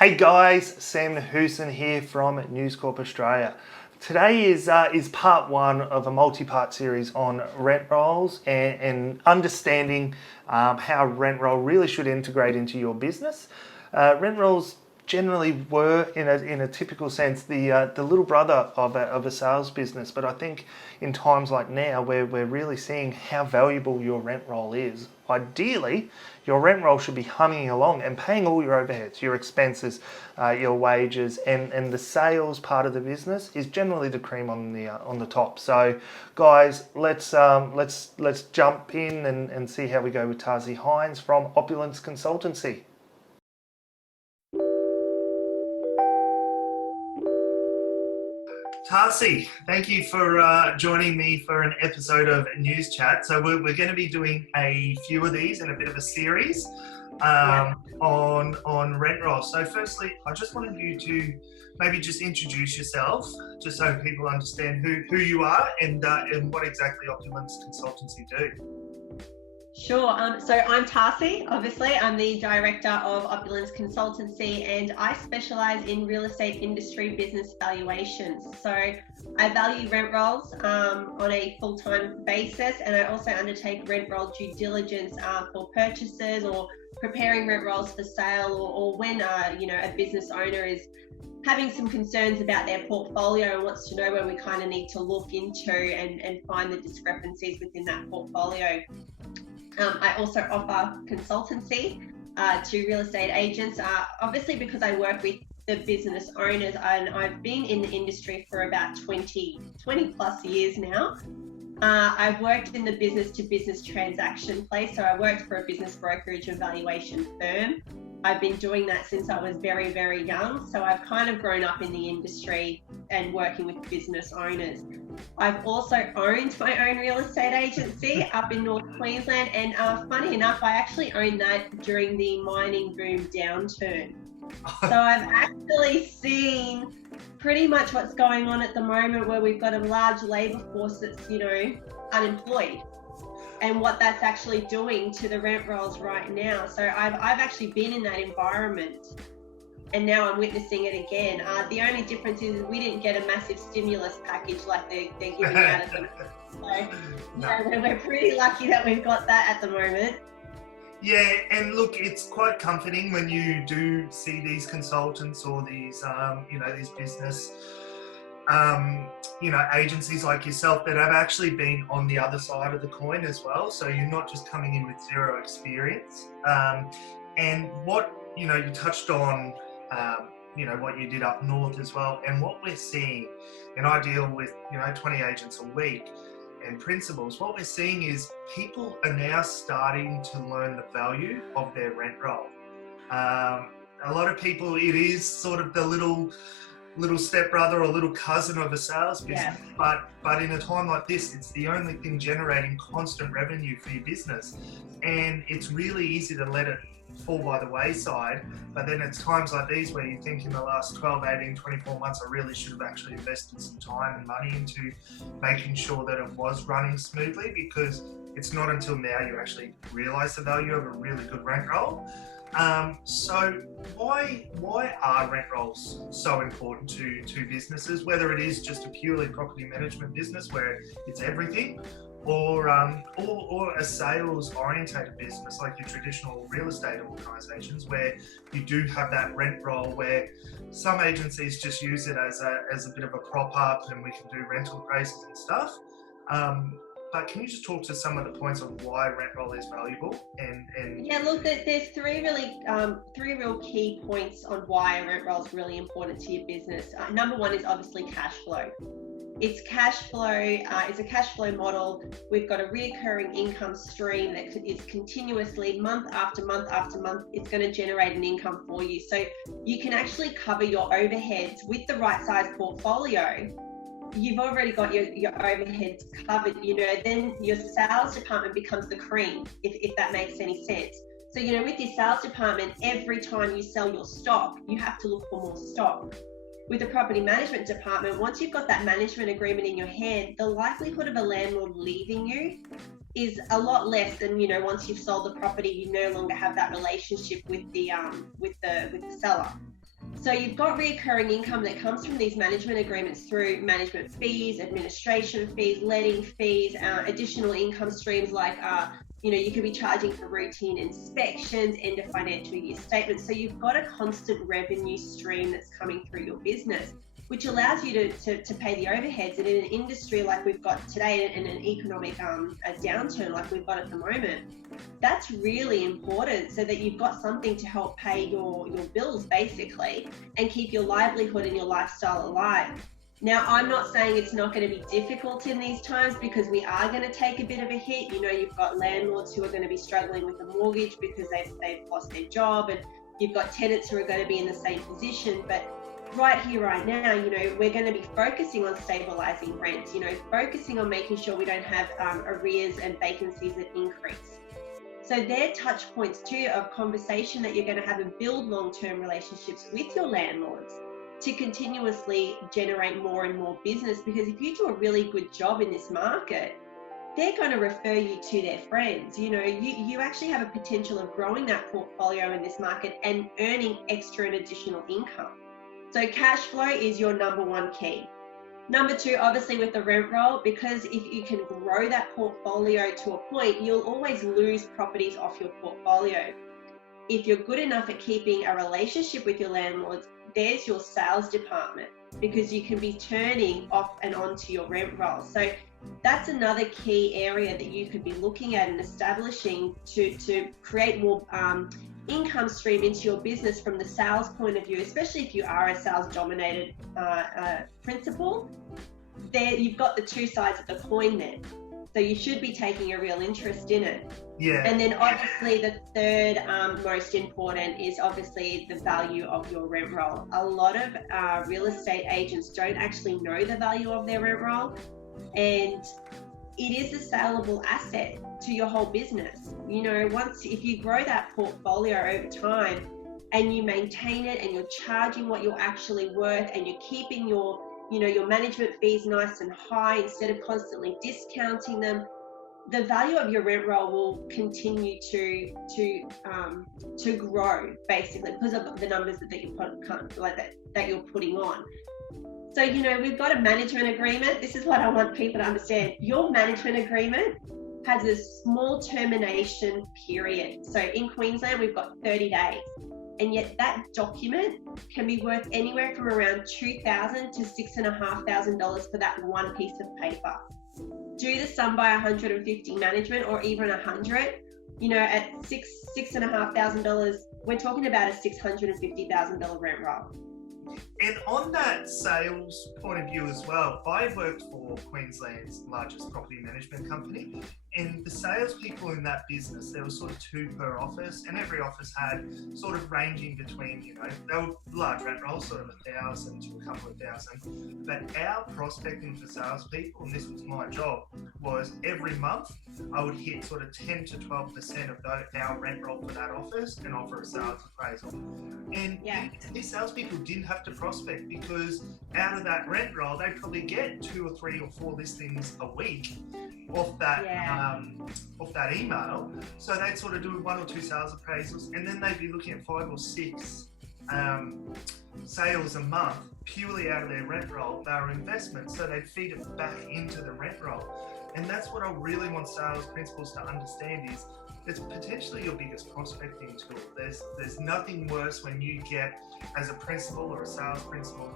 Hey guys, Sam Nahuysen here from Corp Australia. Today is part one of a multi-part series on rent rolls and understanding how rent roll really should integrate into your business. Rent rolls generally were, in a typical sense, the little brother of a sales business. But I think in times like now, where we're really seeing how valuable your rent roll is, ideally, your rent roll should be humming along and paying all your overheads, your expenses, your wages, and the sales part of the business is generally the cream on the top. So, guys, let's jump in and see how we go with Tazi Hines from Opulence Consultancy. Tarsi, thank you for joining me for an episode of News Chat. So we're going to be doing a few of these in a bit of a series on rent roll. So firstly, I just wanted you to maybe just introduce yourself, just so people understand who you are and what exactly Opulence Consultancy do. Sure. So I'm Tarsi, obviously. I'm the director of Opulence Consultancy and I specialise in real estate industry business valuations. So I value rent rolls on a full-time basis, and I also undertake rent roll due diligence for purchases or preparing rent rolls for sale, or when a business owner is having some concerns about their portfolio and wants to know where we kind of need to look into and find the discrepancies within that portfolio. I also offer consultancy to real estate agents, obviously because I work with the business owners, and I've been in the industry for about 20 plus years now. I've worked in the business to business transaction place, so I worked for a business brokerage and valuation firm. I've been doing that since I was very, very young, so I've kind of grown up in the industry and working with business owners. I've also owned my own real estate agency up in North Queensland, and funny enough, I actually owned that during the mining boom downturn. So I've actually seen pretty much what's going on at the moment, where we've got a large labour force that's, unemployed, and what that's actually doing to the rent rolls right now. So I've actually been in that environment, and now I'm witnessing it again. The only difference is we didn't get a massive stimulus package like they're giving out at the moment. So we're pretty lucky that we've got that at the moment. Yeah, and look, it's quite comforting when you do see these consultants or these, these business, agencies like yourself that have actually been on the other side of the coin as well. So you're not just coming in with zero experience. And what, you touched on, what you did up north as well. And what we're seeing, and I deal with, 20 agents a week and principals, what we're seeing is people are now starting to learn the value of their rent roll. A lot of people, it is sort of the little stepbrother or little cousin of a sales business, but in a time like this, it's the only thing generating constant revenue for your business, and it's really easy to let it fall by the wayside. But then it's times like these where you think in the last 12, 18, 24 months, I really should have actually invested some time and money into making sure that it was running smoothly, because it's not until now you actually realize the value of a really good rent roll. So why are rent rolls so important to businesses, whether it is just a purely property management business where it's everything, or a sales orientated business like your traditional real estate organizations, where you do have that rent roll, where some agencies just use it as a bit of a prop up, and we can do rental appraisals and stuff. But can you just talk to some of the points of why rent roll is valuable? And yeah, look, there's three real key points on why a rent roll is really important to your business. Number one is obviously cash flow. It's cash flow. It's a cash flow model. We've got a recurring income stream that is continuously, month after month after month, it's going to generate an income for you. So you can actually cover your overheads with the right size portfolio. You've already got your overheads covered, then your sales department becomes the cream, if that makes any sense. So, with your sales department, every time you sell your stock, you have to look for more stock. With the property management department, once you've got that management agreement in your hand, the likelihood of a landlord leaving you is a lot less than, once you've sold the property, you no longer have that relationship with the seller. So you've got recurring income that comes from these management agreements through management fees, administration fees, letting fees, additional income streams like, you could be charging for routine inspections, end of financial year statements. So you've got a constant revenue stream that's coming through your business, which allows you to pay the overheads. And in an industry like we've got today, in an economic a downturn like we've got at the moment, that's really important, so that you've got something to help pay your bills basically, and keep your livelihood and your lifestyle alive. Now, I'm not saying it's not going to be difficult in these times, because we are going to take a bit of a hit. You've got landlords who are going to be struggling with the mortgage because they've lost their job, and you've got tenants who are going to be in the same position. But right here, right now, we're going to be focusing on stabilizing rent, focusing on making sure we don't have arrears and vacancies that increase. So they're touch points too of conversation that you're going to have and build long-term relationships with your landlords to continuously generate more and more business. Because if you do a really good job in this market, they're going to refer you to their friends. You actually have a potential of growing that portfolio in this market and earning extra and additional income. So cash flow is your number one key. Number two, obviously with the rent roll, because if you can grow that portfolio to a point, you'll always lose properties off your portfolio. If you're good enough at keeping a relationship with your landlords, there's your sales department, because you can be turning off and onto your rent roll. So that's another key area that you could be looking at and establishing to create more income stream into your business from the sales point of view, especially if you are a sales dominated principal. There you've got the two sides of the coin there, so you should be taking a real interest in it. And then obviously the third most important is obviously the value of your rent roll. A lot of real estate agents don't actually know the value of their rent roll, and it is a saleable asset to your whole business. If you grow that portfolio over time and you maintain it and you're charging what you're actually worth, and you're keeping your management fees nice and high instead of constantly discounting them, the value of your rent roll will continue to grow, basically, because of the numbers that you're putting on. So, we've got a management agreement. This is what I want people to understand. Your management agreement has a small termination period. So in Queensland, we've got 30 days. And yet that document can be worth anywhere from around $2,000 to $6,500 for that one piece of paper. Do the sum by 150 management, or even 100, at $6,500, we're talking about a $650,000 rent roll. And on that sales point of view as well, I worked for Queensland's largest property management company, and the salespeople in that business, there was sort of two per office, and every office had sort of ranging between, they were large rent rolls, sort of 1,000 to a couple of thousand. But our prospecting for salespeople, and this was my job, was every month I would hit sort of 10 to 12% of our rent roll for that office and offer a sales appraisal. And these salespeople didn't have to prospect, because out of that rent roll, they'd probably get 2 or 3 or 4 listings a week off that email. So they'd sort of do 1 or 2 sales appraisals, and then they'd be looking at 5 or 6 sales a month purely out of their rent roll. They were investments, so they'd feed it back into the rent roll. And that's what I really want sales principals to understand, is it's potentially your biggest prospecting tool. There's nothing worse when you get, as a principal or a sales principal,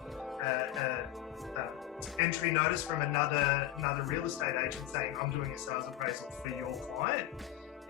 entry notice from another real estate agent saying, I'm doing a sales appraisal for your client.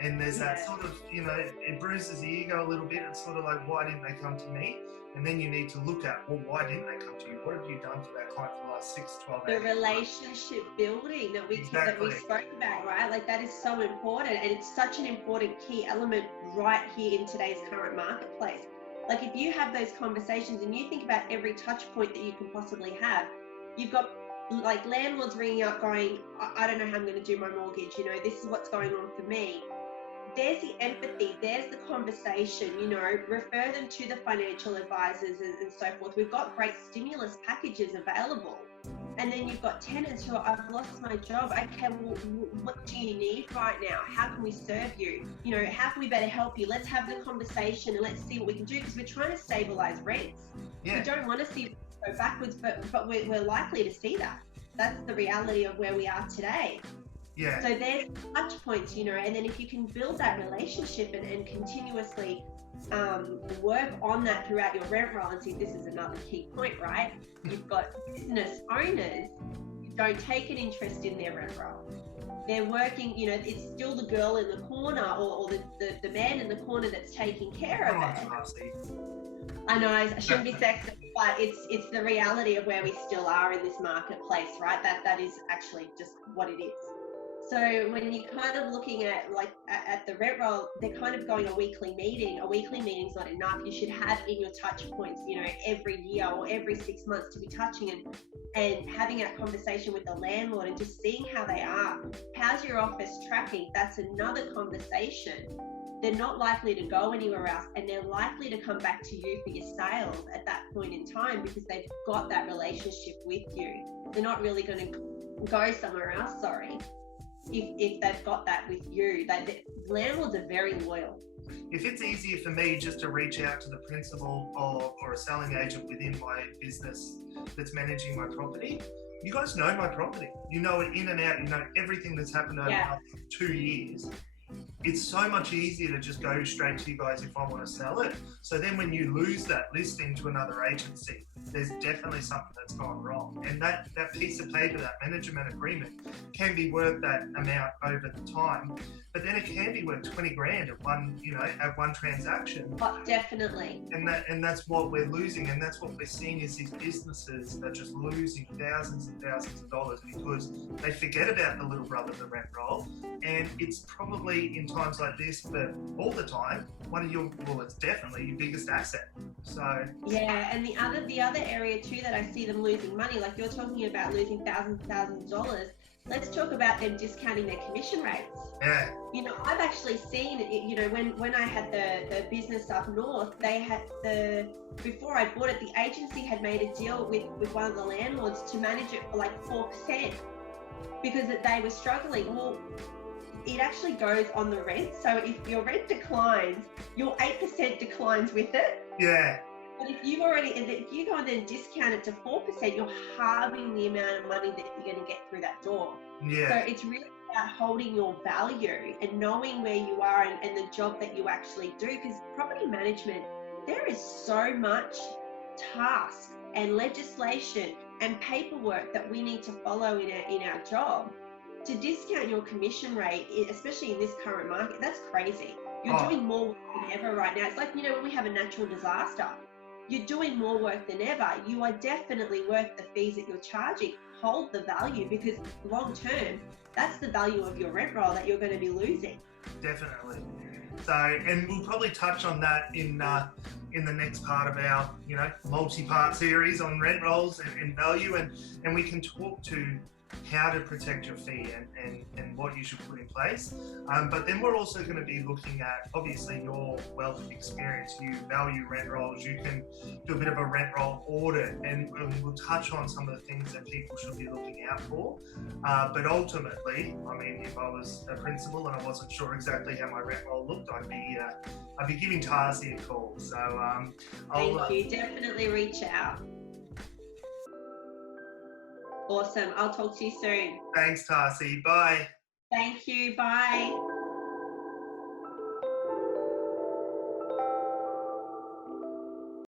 And there's that sort of, it bruises the ego a little bit. It's sort of like, why didn't they come to me? And then you need to look at, well, why didn't they come to you? What have you done for that client for the last 6, 12, 18 months? The relationship building that we spoke about, right? Like, that is so important, and it's such an important key element right here in today's current marketplace. Like, if you have those conversations and you think about every touch point that you can possibly have, you've got like landlords ringing up going, I don't know how I'm going to do my mortgage. This is what's going on for me. There's the empathy, there's the conversation, refer them to the financial advisors and so forth. We've got great stimulus packages available And then you've got tenants who are, I've lost my job. Okay, well, what do you need right now? How can we serve you? You know, how can we better help you? Let's have the conversation and let's see what we can do, because we're trying to stabilize rents. Yeah. We don't want to see it go backwards, but we're likely to see that. That's the reality of where we are today. Yeah. So there's touch points, you know, and then if you can build that relationship and continuously work on that throughout your rent roll, and see, this is another key point, right? You've got business owners who don't take an interest in their rent roll. They're working, you know, it's still the girl in the corner or the man in the corner that's taking care of it. I know I shouldn't be sexist, but it's the reality of where we still are in this marketplace, right? That is actually just what it is. So when you're kind of looking at at the rent roll, they're kind of going a weekly meeting. A weekly meeting's not enough. You should have in your touch points, you know, every year or every 6 months to be touching and having that conversation with the landlord and just seeing how they are. How's your office tracking? That's another conversation. They're not likely to go anywhere else, and they're likely to come back to you for your sales at that point in time because they've got that relationship with you. They're not really going to go somewhere else, if they've got that with you. The landlords are very loyal. If it's easier for me just to reach out to the principal or a selling agent within my business that's managing my property, you guys know my property. You know it in and out. You know everything that's happened over the last 2 years. It's so much easier to just go straight to you guys if I want to sell it. So then when you lose that listing to another agency, there's definitely something that's gone wrong. And that piece of paper, that management agreement, can be worth that amount over the time. But then it can be worth 20 grand at one transaction. Oh, definitely. And that's what we're losing, and that's what we're seeing is these businesses are just losing thousands and thousands of dollars because they forget about the little brother, the rent roll. And it's probably in times like this, but all the time, it's definitely your biggest asset. So yeah, and the other area too that I see them losing money, like you're talking about losing thousands of dollars. Let's talk about them discounting their commission rates. Yeah. You know, I've actually seen it, you know, when I had the business up north, they had before I bought it, the agency had made a deal with one of the landlords to manage it for like 4% because they were struggling. Well, it actually goes on the rent. So if your rent declines, your 8% declines with it. Yeah. But if you go and then discount it to 4%, you're halving the amount of money that you're going to get through that door. Yeah. So it's really about holding your value and knowing where you are and the job that you actually do. Because property management, there is so much task and legislation and paperwork that we need to follow in our job. To discount your commission rate, especially in this current market, that's crazy. You're doing more work than ever right now. It's like, you know, when we have a natural disaster, you're doing more work than ever. You are definitely worth the fees that you're charging. Hold the value, because long term, that's the value of your rent roll that you're going to be losing. Definitely. So, and we'll probably touch on that in the next part of our, you know, multi-part series on rent rolls and value, and we can talk to how to protect your fee and what you should put in place. But then we're also going to be looking at, obviously, your wealth of experience. You value rent rolls. You can do a bit of a rent roll audit, and we'll touch on some of the things that people should be looking out for. But ultimately, I mean, if I was a principal and I wasn't sure exactly how my rent roll looked, I'd be giving Tarsi a call. So thank you. Definitely reach out. Awesome. I'll talk to you soon. Thanks, Tarsi. Bye. Thank you. Bye.